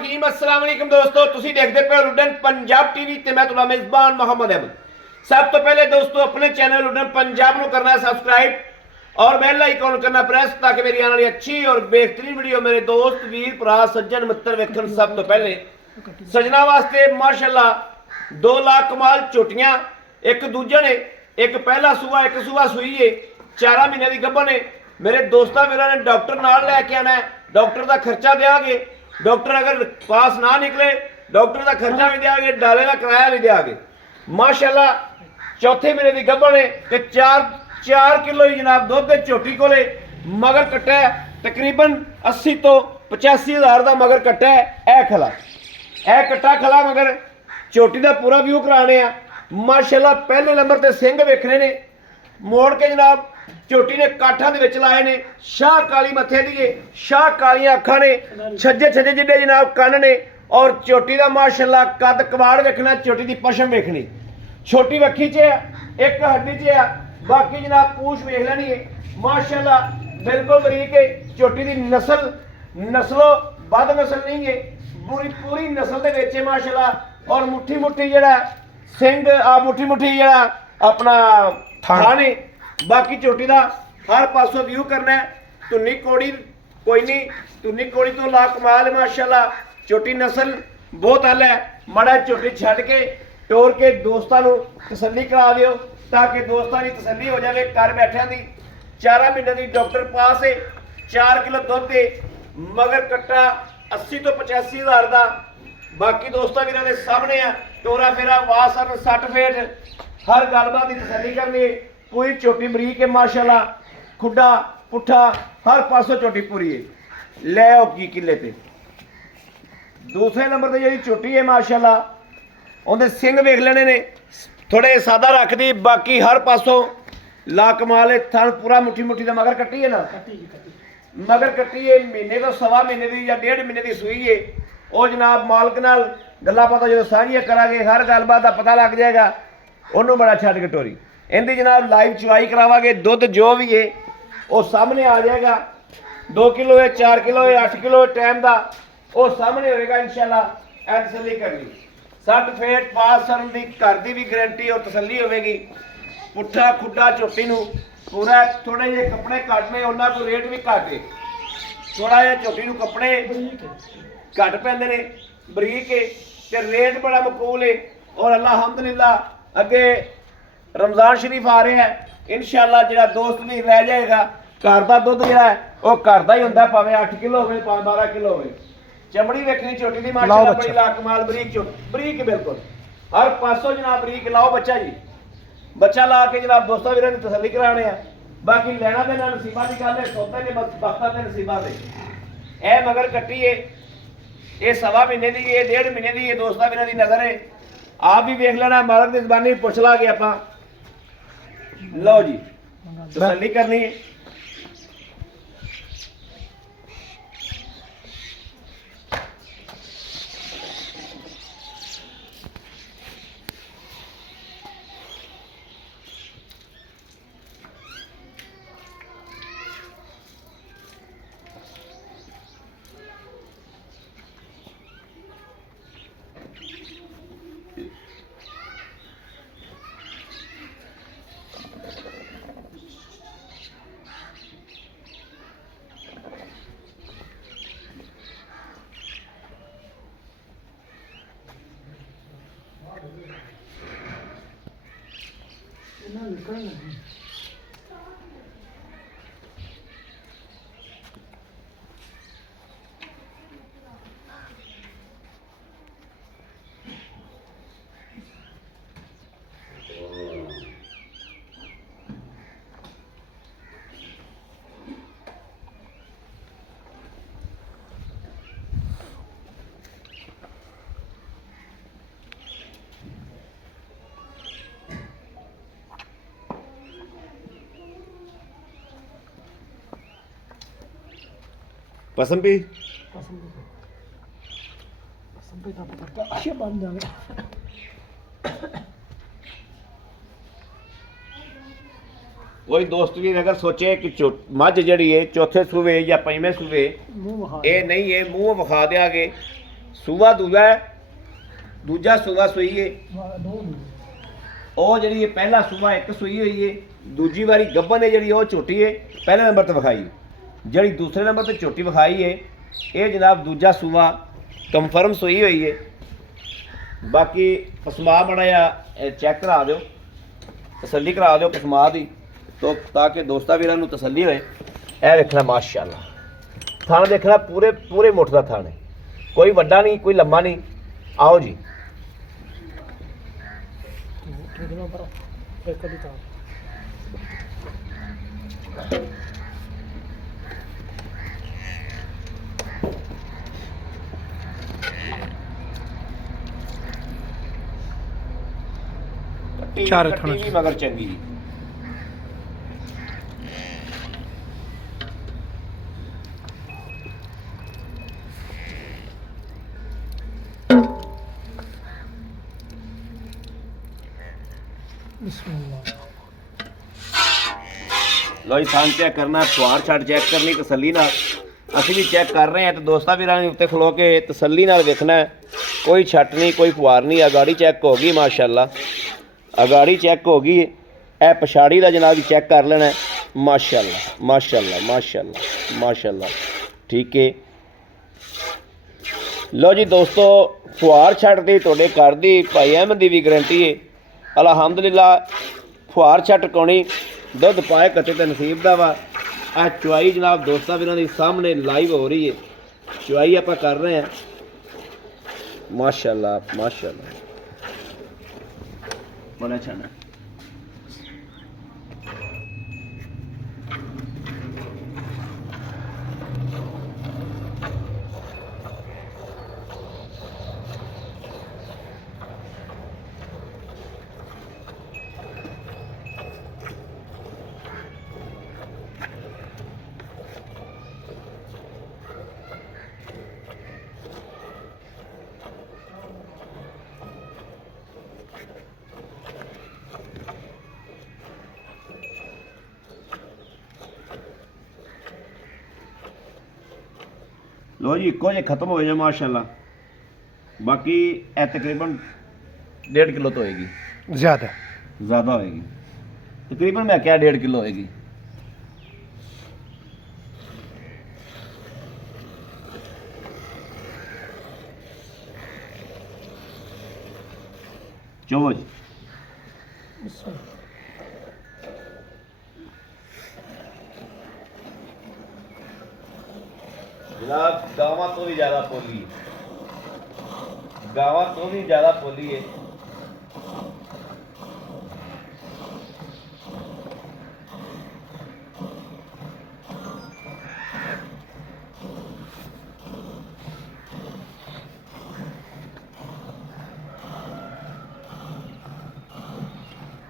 अस्सलाम वालेकुम दोस्तों, तुसी देखते पे लुडन पंजाब टीवी ते मैं तुहाडा मेजबान मोहम्मद अहमद। सब तो पहले दोस्तों अपने चैनल लुडन पंजाब को करना सब्सक्राइब और बेल आइकॉन करना प्रेस ताकि मेरी आने वाली अच्छी और बेहतरीन वीडियो मेरे दोस्त वीर भरा सज्जन मित्र वेखन। सब तो पहले सजना वास्ते माशाल्लाह 2 लाख कमाल चोटियां, एक दूजे ने एक पहला सूआ एक सूआ सुई है, 4 महीने की गब्बन है। मेरे दोस्तों वीरों ने डॉक्टर नाल लैके आना है, डॉक्टर का खर्चा देंगे। डॉक्टर अगर पास ना निकले डॉक्टर का खर्चा भी देंगे, डाले का किराया भी देंगे। माशाल्लाह चौथे महीने की गब्बन है ते 4 किलो ही जनाब दुध झोटी को मगर कट्टा है तकरीबन 80 तो 85 हज़ार का मगर कट्टा है। ए खला ए कट्टा खला मगर झोटी का पूरा व्यू कराने माशाल्लाह। पहले नंबर ते सिंह वेखने ने मोड़ के जनाब झोटी ने काठा दे विच लाए ने, शाह काली मथे दी शाह कालियां अखां ने, छज्जे छज्जे जिड्डे जनाब कन्न ने और झोटी का माशाल्लाह कद कबाड़ वेखना, झोटी की पशम वेखनी। छोटी वक्खी च है, एक हड्डी च है, बाकी जनाब पूछ वेख लेनी है माशाल्लाह बिल्कुल बरीक है। झोटी की नस्लों बद नस्ल नहीं है, पूरी नस्ल के विच है माशाल्लाह। और मुट्ठी मुट्ठी जड़ा सिंह आ मुट्ठी मुट्ठी जड़ा अपना थाने, बाकी झोटी का हर पासों व्यू करना है। धुन्नी कोड़ी कोई नहीं, धुन्नी कोड़ी तो ला कमाल है माशाल्लाह। झोटी नस्ल बहुत हल है, माड़ा झोटी छड़ के टोर के दोस्तों को तसल्ली करा दियो ताकि दोस्तों की तसल्ली हो जाए। घर बैठिया की 4 महीने की डॉक्टर पास है, 4 किलो दुध है, मगर कट्टा 80 तो 85 हज़ार का। बाकी दोस्तों वीरों के सामने आ टोरा फेरा वासन 60 फेट हर गलबात की तसल्ली करनी है। पूरी झोटी बरीक है माशाल्लाह, खुडा पुठा हर पासों झोटी पूरी है। ले आओ की किले पे दूसरे नंबर पर जी झोटी है माशाल्लाह, उन्हें सिंह वेख लेने ने थोड़े सादा रख दी, बाकी हर पासों ला कमाल है। थन पूरा मुट्ठी मुट्ठी का मगर कट्टी है ना, मगर कट्टी है महीने तो सवा महीने की या 1.5 महीने की सूई है। वो जनाब मालक नाल गल्लां बातां जो साझियां करांगे हर गलबात का पता लग जाएगा। उन्होंने बड़ा छड़ के टोरी इनकी जनाब लाइव चुवाई करावांगे, दुध जो भी है वो सामने आ जाएगा। 2 किलो है, 4 किलो है, 8 किलो टाइम का वो सामने होएगा इंशाल्लाह। ऐ तसल्ली करनी 60 फेट पास सरन की घर की भी गारंटी और तसल्ली होगी। पुट्ठा खुड्डा झोटी नूं पूरा थोड़े जे कपड़े काटने उन्होंने को रेट भी घट है, थोड़ा जिहा झोटी नूं कपड़े घट पैंदे ने बरीक है ते रेट बड़ा मकबूल है। और अल्लाह अल्हम्दुलिल्लाह अगे रमज़ान शरीफ आ रहा है इंशाल्लाह। जो दोस्त भी रह जाएगा घर का दुध जो है वह घर का ही होंगे, भावें 8 किलो हो 12 किलो हो। चमड़ी वेखनी झोटी की माशाल्लाह बड़ी लाकमाल बरीक बरीक बिल्कुल हर पासों जनाब बरीक। लाओ बच्चा जी, बच्चा ला के जनाब दोस्तों वीरों की तसल्ली कराने हैं। बाकी लेना देना नसीबा की गल है, सोते ने बख्ता के नसीबा से। ए मगर कट्टी है, ये सवा महीने की है, 1.5 महीने की है। दोस्तों वीरों की नज़र है, आप भी वेख लेना, मालक की जबानी पुछ लागे आप। लो जी तसल्ली करनी है। पसंद भी बन जाए। कोई दोस्त भी अगर सोचे कि मझ जड़ी है चौथे सूबे या पंजवें सूबे ये नहीं है, मुंह विखा देंगे ਸੂਆ ਦੂਜਾ ਹੈ, ਦੂਜਾ ਸੂਆ ਸੂਈ ਹੈ। ਉਹ ਜਿਹੜੀ ਪਹਿਲਾ ਸੂਆ ਇੱਕ ਸੂਈ ਹੋਈ ਹੈ, ਦੂਜੀ ਵਾਰੀ ਗੱਭਣ ਹੈ ਜਿਹੜੀ ਉਹ ਝੋਟੀ ਹੈ, ਪਹਿਲੇ ਨੰਬਰ ਤੇ ਵਿਖਾਈ। ਜਿਹੜੀ ਦੂਸਰੇ ਨੰਬਰ ਤੇ ਝੋਟੀ ਵਿਖਾਈ ਹੈ ਇਹ ਜਨਾਬ ਦੂਜਾ ਸੂਆ ਕੰਫਰਮ ਸੂਈ ਹੋਈ ਹੈ। ਬਾਕੀ ਪਸਮਾ ਬੜਾ ਜਿਹਾ ਚੈੱਕ ਕਰਾ ਦਿਓ, ਤਸੱਲੀ ਕਰਾ ਦਿਓ ਪਸਮਾ ਦੀ, ਤਾਂ ਕਿ ਦੋਸਤਾਂ ਵੀਰਾਂ ਨੂੰ ਤਸੱਲੀ ਹੋਏ। ਇਹ ਵੇਖਣਾ ਮਾਸ਼ਾਅੱਲਾ ਥਣ ਦੇਖਣਾ ਪੂਰੇ ਪੂਰੇ ਮੁੱਠ ਦਾ ਥਣ ਹੈ, ਕੋਈ ਵੱਡਾ ਨਹੀਂ ਕੋਈ ਲੰਮਾ ਨਹੀਂ। ਆਓ ਜੀ ਚਾਰ ਕੱਟੀ ਵੀ ਮਗਰ ਚੰਗੀ ਜੀ। ਲੋ ਜੀ ਥਾਂ ਚੈੱਕ ਕਰਨਾ, ਫੁਆਰ ਛੱਡ ਚੈੱਕ ਕਰਨੀ ਤਸੱਲੀ ਨਾਲ। ਅਸੀਂ ਵੀ ਚੈੱਕ ਕਰ ਰਹੇ ਹਾਂ ਤੇ ਦੋਸਤਾਂ ਵੀਰਾਂ ਨੇ ਉੱਤੇ ਖਲੋ ਕੇ ਤਸੱਲੀ ਨਾਲ ਵੇਖਣਾ ਹੈ। ਕੋਈ ਛੱਟ ਨਹੀਂ ਕੋਈ ਫੁਆਰ ਨਹੀਂ। ਅਗਾੜੀ ਚੈੱਕ ਹੋ ਗਈ ਮਾਸ਼ਾਅੱਲਾ, ਅਗਾੜੀ ਚੈੱਕ ਹੋ ਗਈ। ਇਹ ਪਛਾੜੀ ਦਾ ਜਨਾਬ ਚੈੱਕ ਕਰ ਲੈਣਾ ਹੈ। ਮਾਸ਼ਾਅੱਲਾ ਮਾਸ਼ਾਅੱਲਾ ਮਾਸ਼ਾਅੱਲਾ ਮਾਸ਼ਾਅੱਲਾ ਠੀਕ ਹੈ। ਲੋ ਜੀ ਦੋਸਤੋ ਫੁਆਰ ਛੱਟ ਦੀ ਤੁਹਾਡੇ ਘਰ ਦੀ ਭਾਈ ਅਹਿਮਦ ਦੀ ਵੀ ਗਰੰਟੀ ਹੈ। ਅਲਹਮਦੁਲਿਲਾ ਫੁਆਰ ਛੱਟ ਟਕਾਉਣੀ ਦੁੱਧ ਪਾਏ ਕੱਟੇ ਤੇ ਨਸੀਬ ਦਾ ਵਾ। ਇਹ ਚੁਆਈ ਜਨਾਬ ਦੋਸਤਾਂ ਵੀਰਾਂ ਦੇ ਸਾਹਮਣੇ ਲਾਈਵ ਹੋ ਰਹੀ ਹੈ। ਚੁਆਈ ਆਪਾਂ ਕਰ ਰਹੇ ਹਾਂ ਮਾਸ਼ਾਅੱਲਾ ਮਾਸ਼ਾਅੱਲਾ ਬੜਾ ਅੱਛਾ ਨਾ। लो जी इको जे खत्म हो जाए माशाल्लाह। बाकी ए तकरीबन 1.5 किलो तो होएगी, ज़्यादा होएगी तकरीबन। मैं क्या 1.5 किलो होएगी। चलो जी जनाब गावां तो भी ज़्यादा पोली है, गावां तो भी ज़्यादा पोली है।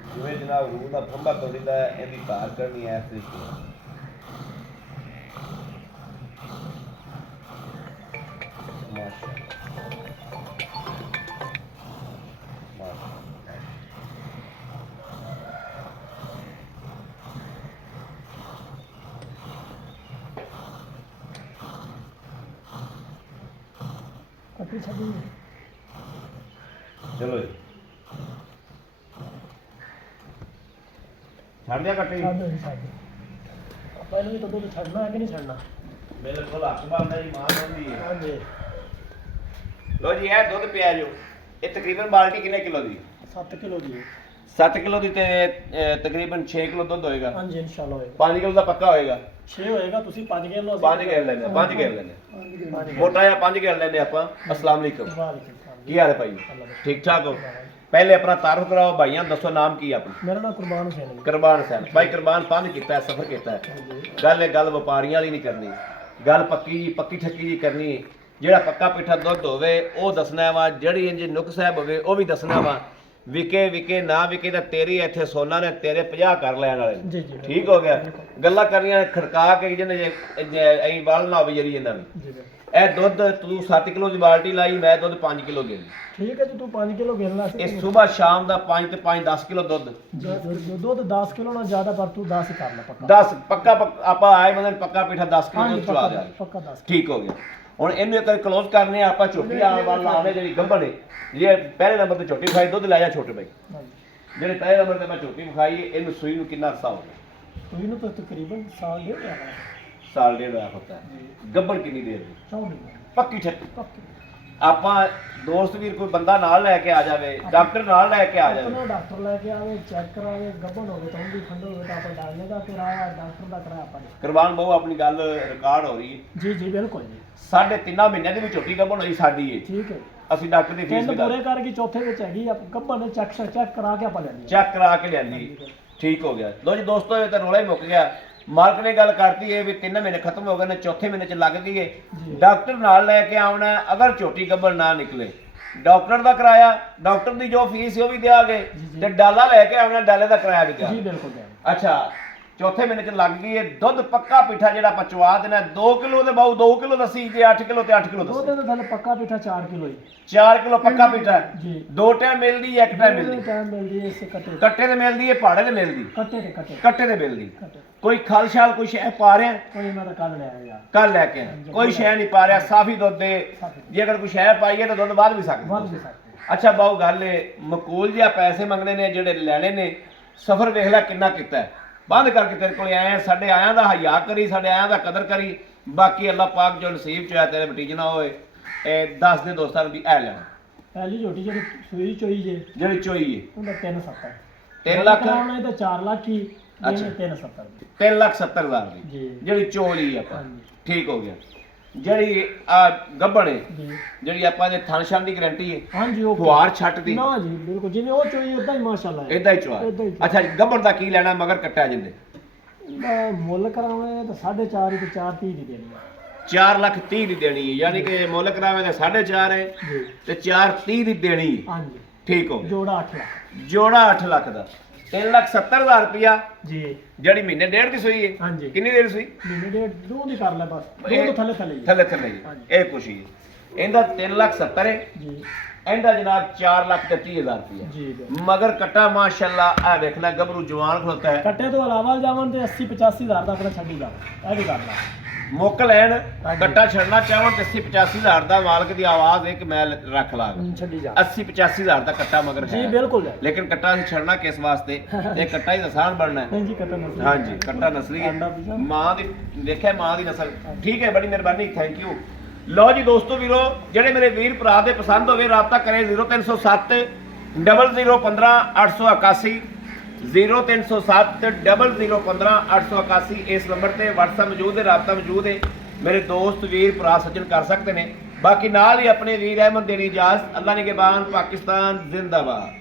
जिवें जनाब रूह का फंबा तोड़ीदा है, इहदी धार करनी है इस तरीके। चलो जी छड़ दिया कट्टी पहले भी तो दूध छड़ना है कि नहीं छड़ना? बिल्कुल हक बनदा जी, मां बनदी है। हां जी लो जी ये दूध पिया जो ये तकरीबन बाल्टी कितने किलो दी? 7 किलो दी। 7 किलो दी ते तकरीबन 6 किलो दूध होएगा। हां जी इंशाल्लाह होएगा। 5 किलो दा पक्का होएगा। 6 होएगा ਤੁਸੀਂ 5 ਗੇਰ ਲਓ। 5 ਗੇਰ ਲੈਣੇ, 5 ਗੇਰ ਲੈਣੇ ਮੋਟਾ ਜਿਹਾ 5 ਗੇਰ ਲੈਣੇ ਆਪਾਂ। अस्सलाम वालेकुम ਕੀ ਹਾਲ ਹੈ ਭਾਈ? ਠੀਕ ਠਾਕ ਹੋ? ਪਹਿਲੇ ਆਪਣਾ ਤਾਰਫ ਕਰਾਓ ਭਾਈਆਂ, ਦੱਸੋ ਨਾਮ ਕੀ ਆਪਣਾ? ਮੇਰਾ ਨਾਮ ਕੁਰਬਾਨ ਹੁਸੈਨ ਹੈ। ਕੁਰਬਾਨ ਹੁਸੈਨ ਭਾਈ। ਕੁਰਬਾਨ ਪੰਜ ਕੀਤਾ ਹੈ, ਸਫ਼ਰ ਕੀਤਾ ਹੈ। ਗੱਲ ਇਹ ਗੱਲ ਵਪਾਰੀਆਂ ਵਾਲੀ ਨਹੀਂ ਕਰਨੀ, ਗੱਲ ਪੱਕੀ ਜੀ ਪੱਕੀ ਠੱਕੀ ਜੀ ਕਰਨੀ ਹੈ। ਜਿਹੜਾ ਪੱਕਾ ਪਿੱਠਾ ਦੁੱਧ ਹੋਵੇ ਉਹ ਦੱਸਣਾ ਵਾ, ਜਿਹੜੀ ਇੰਜ ਨੁਕਸ ਸਾਹਿਬ ਹੋਵੇ ਉਹ ਵੀ ਦੱਸਣਾ ਵਾ। ਵਿਕੇ ਵਿਕੇ ਨਾ ਵਿਕੇ ਤਾਂ ਤੇਰੀ ਇੱਥੇ ਸੋਨਾ ਨੇ ਤੇਰੇ 50 ਕਰ ਲੈਣ ਵਾਲੇ ਜੀ ਜੀ ਠੀਕ ਹੋ ਗਿਆ। ਗੱਲਾਂ ਕਰਨੀਆਂ ਖੜਕਾ ਕੇ ਜਿਹਨੇ ਐਂ ਵਾਲ ਨਾ ਹੋਵੇ ਜਿਹੜੀ ਇਹਨਾਂ ਦੀ। ਇਹ ਦੁੱਧ ਤੂੰ 7 ਕਿਲੋ ਦੀ ਬਾਲਟੀ ਲਾਈ, ਮੈਂ ਦੁੱਧ 5 ਕਿਲੋ ਗਿਣ। ਠੀਕ ਹੈ ਜੀ, ਤੂੰ 5 ਕਿਲੋ ਗਿਣਨਾ ਸੀ। ਇਹ ਸਵੇਰ ਸ਼ਾਮ ਦਾ 5 ਤੇ 5 10 ਕਿਲੋ ਦੁੱਧ। ਦੁੱਧ 10 ਕਿਲੋ ਨਾਲ ਜ਼ਿਆਦਾ, ਪਰ ਤੂੰ 10 ਹੀ ਕਰ ਲੈ ਪੱਕਾ। 10 ਪੱਕਾ ਆਪਾਂ ਆਏ ਬੰਦੇ ਪੱਕਾ ਪੀਠਾ 10 ਕਿਲੋ ਦੁੱਧ ਚਲਾ ਦਿਆ। ਪੱਕਾ 10 ਠੀਕ ਹੋ ਗਿਆ। ਹੁਣ ਇਹਨੂੰ ਇੱਕ ਵਾਰ ਕਲੋਜ਼ ਕਰਨੇ ਆ ਆਪਾਂ ਝੋਟੀ ਆਉਣ ਵਾਲਾ ਆਵੇ ਜਿਹੜੀ ਗੱਭਣ ਹੈ ਜੇ ਪਹਿਲੇ ਨੰਬਰ ਤੇ ਝੋਟੀ ਖਾਈ ਦੁੱਧ ਲੈ ਜਾ ਛੋਟੇ ਬਾਈ ਹਾਂਜੀ ਜਿਹੜੇ ਪਹਿਲੇ ਨੰਬਰ ਤੇ ਮੈਂ ਝੋਟੀ ਵਿਖਾਈ ਇਹਨੂੰ ਸੂਈ ਨੂੰ ਕਿੰਨਾ ਅਰਸਾ ਹੋ ਗਿਆ तो इन्हों तो तकरीबन साल डेढ़ रहा है ਸਾਲ ਡੇਢ ਹੋਇਆ ਹੁੰਦਾ ਹੈ ਗੱਭਣ ਕਿੰਨੀ ਦੇਰ ਦੀ 4 महीने ਪੱਕੀ ਠੱਕ पक्के ਆਪਾਂ ਦੋਸਤ ਵੀਰ ਕੋਈ ਬੰਦਾ ਨਾਲ ਲੈ ਕੇ ਆ ਜਾਵੇ ਡਾਕਟਰ ਨਾਲ ਲੈ ਕੇ ਆ ਜਾਵੇ अपना डॉक्टर लेके आवे चेक करावे गबन हो गए तो उनकी फंड हो गए तो आप डालने का किराया डॉक्टर का किराया अपन ਕੁਰਬਾਨ ਬਹੁ ਆਪਣੀ ਗੱਲ ਰਿਕਾਰਡ ਹੋ ਰਹੀ ਹੈ जी जी बिल्कुल जी 3.5 ਮਹੀਨਿਆਂ ਦੀ ਵੀ ਝੋਟੀ ਗੱਭਣ ਹੋਈ ਸਾਡੀ ਹੈ ठीक है ਅਸੀਂ ਡਾਕਟਰ ਦੀ ਫੀਸ तीन ਵੀ पूरे करके चौथे ਵਿੱਚ ਹੈਗੀ ਆ ਗਬਨ ਚੈੱਕ ਕਰਾ ਕੇ ਆਪਾਂ ਲੈਣੀ ਚੈੱਕ ਕਰਾ ਕੇ ਲਿਆਂਦੀ ਠੀਕ ਹੋ ਗਿਆ ਲੋ ਜੀ ਦੋਸਤੋ ਇਹ ਤਾਂ ਰੌਲਾ ਹੀ ਮੁੱਕ ਗਿਆ ਮਾਲਕ ਨੇ ਗੱਲ ਕਰਤੀ ਹੈ ਵੀ 3 ਮਹੀਨੇ ਖਤਮ ਹੋ ਗਏ ਨੇ ਚੌਥੇ ਮਹੀਨੇ ਚ ਲੱਗ ਗਈ ਹੈ ਡਾਕਟਰ ਨਾਲ ਲੈ ਕੇ ਆਉਣਾ ਹੈ। ਅਗਰ ਝੋਟੀ ਗੱਭਣ ਨਾ ਨਿਕਲੇ ਡਾਕਟਰ ਦਾ ਕਿਰਾਇਆ ਡਾਕਟਰ ਦੀ ਜੋ ਫੀਸ ਹੈ ਉਹ ਵੀ ਦਿਆਂਗੇ ਤੇ ਡਾਲਾ ਲੈ ਕੇ ਆਉਣਾ ਡਾਲੇ ਦਾ ਕਿਰਾਇਆ ਵੀ ਜੀ ਦਿਆਂਗੇ ਬਿਲਕੁਲ ਜੀ ਅੱਛਾ ਚੌਥੇ ਮਹੀਨੇ ਚ ਲੱਗ ਗਈ ਹੈ ਦੁੱਧ ਪੱਕਾ ਪੀਠਾ ਜਿਹੜਾ ਪਚਵਾ ਦੇਣਾ 2 ਕਿਲੋ ਦੇ ਬਾਉ 2 ਕਿਲੋ ਦੱਸੀ ਜੇ 8 ਕਿਲੋ ਤੇ 8 ਕਿਲੋ ਦੋ ਦੱਸੀ ਦਿਨ ਥੱਲੇ ਪੱਕਾ ਪੀਠਾ 4 ਕਿਲੋ ਹੀ 4 ਕਿਲੋ ਪੱਕਾ ਪੀਠਾ ਜੀ ਦੋ ਟਾਈਮ ਮਿਲਦੀ ਹੈ ਇੱਕ ਟਾਈਮ ਮਿਲਦੀ ਟਾਈਮ ਮਿਲਦੀ ਹੈ ਇਸੇ ਕੱਟੇ ਕੱਟੇ ਤੇ ਮਿਲਦੀ ਹੈ ਪਹਾੜੇ ਤੇ ਮਿਲਦੀ ਕੱਟੇ ਤੇ ਕੱਟੇ ਕੱਟੇ ਤੇ ਮਿਲਦੀ ਕੱਟੇ ਕੋਈ ਖਲ ਛਾਲ ਕੋਈ ਸ਼ੈ ਪਾ ਰਿਹਾ ਕੋਈ ਇਹਨਾਂ ਦਾ ਕੱਲ ਲਿਆ ਯਾਰ ਕੱਲ ਲੈ ਕੇ ਆਏ। ਕੋਈ ਸ਼ੈ ਨਹੀਂ ਪਾ ਰਿਹਾ ਸਾਫੀ ਦੁੱਧ ਦੇ ਜੇ ਅਗਰ ਕੋਈ ਸ਼ੈ ਪਾਈਏ ਤਾਂ ਦੁੱਧ ਵੱਧ ਵੀ ਵੱਧ ਸਕਦਾ ਵੀ ਸਕਦੇ ਅੱਛਾ ਬਾਉ ਗੱਲ ਏ ਮਕੂਲ ਜਿਹਾ ਪੈਸੇ ਮੰਗਣੇ ਨੇ ਜਿਹੜੇ ਲੈਣੇ ਨੇ ਸਫਰ ਵੇਖ ਲੈ ਕਿੰਨਾ ਕੀਤਾ ਹੈ। ਬੰਦ ਕਰਕੇ ਤੇਰੇ ਕੋਲ ਆਏ ਆ ਸਾਡੇ ਆਇਆਂ ਦਾ ਹਯਾ ਕਰੀ ਸਾਡੇ ਆਇਆਂ ਦਾ ਕਦਰ ਕਰੀ ਬਾਕੀ ਅੱਲਾਹ ਪਾਕ ਜੋ ਨਸੀਬ ਚ ਆ ਤੇਰੇ ਭਤੀਜ ਨਾ ਹੋਏ ਇਹ ਦੱਸ ਦੇ ਦੋਸਤਾਂ ਨੂੰ ਵੀ ਐ ਲੈਣਾ ਪਹਿਲੀ ਝੋਟੀ ਜਿਹੜੀ ਸੂਈ ਚੋਈ ਜੇ ਜਿਹੜੀ ਚੋਈ ਏ ਉਹਦਾ 370 3 ਲੱਖ ਕਰਾਉਣਾ ਤਾਂ 4 ਲੱਖ ਹੀ ਅੱਛਾ। ਇਹਨੇ 370 3,70,000 ਦੀ ਜੀ ਜਿਹੜੀ ਚੋਲੀ ਆਪਾਂ ਹਾਂਜੀ ਠੀਕ ਹੋ ਗਿਆ ਜਿਹੜੀ ਆ ਗੱਭਣ ਏ ਜੀ ਜਿਹੜੀ ਆਪਾਂ ਦੇ ਥਣਸ਼ਾਨ ਦੀ ਗਾਰੰਟੀ ਏ ਹਾਂਜੀ ਉਹ ਫੁਆਰ ਛੱਟ ਦੀ ਨਾ ਜੀ ਬਿਲਕੁਲ ਜਿਵੇਂ ਉਹ ਚੋਈ ਉਦਾਂ ਹੀ ਮਾਸ਼ਾਅੱਲਾ ਹੈ ਇਦਾਂ ਹੀ ਚਵਾ ਏਦਾਂ ਹੀ ਚਵਾ। ਅੱਛਾ ਗੱਭਣ ਦਾ ਕੀ ਲੈਣਾ ਮਗਰ ਕੱਟਿਆ ਜਿੰਦੇ ਇਹਦਾ ਮੁੱਲ ਕਰਾਉਣਾ ਤਾਂ 4.5 ਤੇ 4.30 ਦੀ ਦੇਣੀ ਹੈ 4,30,000 ਦੀ ਦੇਣੀ ਹੈ ਯਾਨੀ ਕਿ ਮੁੱਲ ਕਰਾਵੇ ਤਾਂ 4.5 ਹੈ ਜੀ ਤੇ 4,30,000 ਦੀ ਦੇਣੀ ਹੈ ਹਾਂਜੀ ਠੀਕ ਹੋ ਗਿਆ ਜੋੜਾ 8 ਲੱਖ ਜੋੜਾ 8 ਲੱਖ ਦਾ 3,70,000 ਰੁਪਇਆ ਜੀ ਜਿਹੜੀ ਮਹੀਨੇ ਡੇਢ ਦੀ ਸੂਈ ਹੈ ਹਾਂਜੀ ਕਿੰਨੀ ਦੇਰ ਸੂਈ ਮਹੀਨੇ ਦੇ ਦੋ ਦੀ ਕਰ ਲੈ ਬਸ ਦੋ ਇਹ- ਤੋਂ ਥੱਲੇ ਥੱਲੇ ਹੀ। ਥੱਲੇ ਥੱਲੇ ਹੀ। ਹਾਂਜੀ। ਇਹ ਖੁਸ਼ੀ ਹੈ ਇਹਦਾ 3,70,000 ਹੈ ਜੀ ਇਹਦਾ ਜਨਾਬ 4,30,000 ਰੁਪਇਆ ਜੀ ਬਿਲਕੁਲ। ਮਗਰ ਕੱਟਾ ਮਾਸ਼ਾਅੱਲਾ ਆ ਵੇਖ ਲੈ ਗੱਭਰੂ ਜਵਾਨ ਖਲੋਤਾ ਹੈ ਕੱਟੇ ਤੋਂ ਇਲਾਵਾ ਜਾਵਣ ਤੇ 80-85 ਹਜ਼ਾਰ ਦਾ ਆਪਣਾ ਛੱਡੀ ਜਾਵੇ ਇਹ ਵੀ ਕਰ ਲਾ ਮੁੱਕ ਲੈਣ ਹਾਂਜੀ। ਕੱਟਾ ਛੱਡਣਾ ਚਾਹਣ ਤੇ 80-85,000 ਦਾ ਮਾਲਕ ਦੀ ਆਵਾਜ਼ ਇੱਕ ਮੈਂ ਰੱਖ ਲਾਂਗਾ ਛੱਡੀ ਜਾ 80-85,000 ਦਾ ਕੱਟਾ ਮਗਰ ਜੀ ਹੈ ਬਿਲਕੁਲ ਹੈ ਲੇਕਿਨ ਕੱਟਾ ਅਸੀਂ ਛੱਡਣਾ ਕਿਸ ਵਾਸਤੇ ਇਹ ਕੱਟਾ ਹੀ ਆਸਾਨ ਬਣਨਾ ਹੈ ਨਹੀਂ ਜੀ ਕੱਟਾ ਨਸਲ ਹਾਂਜੀ ਕੱਟਾ ਨਸਲੀ ਹੈ ਆਂਡਾ ਪੀਜ਼ਾ। ਮਾਂ ਦੀ ਦੇਖਿਆ ਮਾਂ ਦੀ ਨਸਲ ਠੀਕ ਹੈ ਬੜੀ ਮਿਹਰਬਾਨੀ ਥੈਂਕ ਯੂ ਲਓ ਜੀ ਦੋਸਤੋ ਵੀਰੋ ਜਿਹੜੇ ਮੇਰੇ ਵੀਰ ਭਰਾ ਦੇ ਪਸੰਦ ਹੋਵੇ ਰਾਬਤਾ ਕਰੇ 0307 0015 881 0307 0015 881 ਇਸ ਨੰਬਰ ਤੇ WhatsApp ਮੌਜੂਦ ਹੈ ਰਾਬਤਾ ਮੌਜੂਦ ਹੈ ਮੇਰੇ ਦੋਸਤ ਵੀਰ ਭਰਾ ਸੱਜਣ ਕਰ ਸਕਦੇ ਨੇ ਬਾਕੀ ਨਾਲ ਹੀ ਆਪਣੇ ਵੀਰ ਅਹਿਮਦ ਦੇਣੀ ਇਜਾਜ਼ਤ ਅੱਲਾ ਨਿਗਹਿਬਾਨ ਪਾਕਿਸਤਾਨ ਜ਼ਿੰਦਾਬਾਦ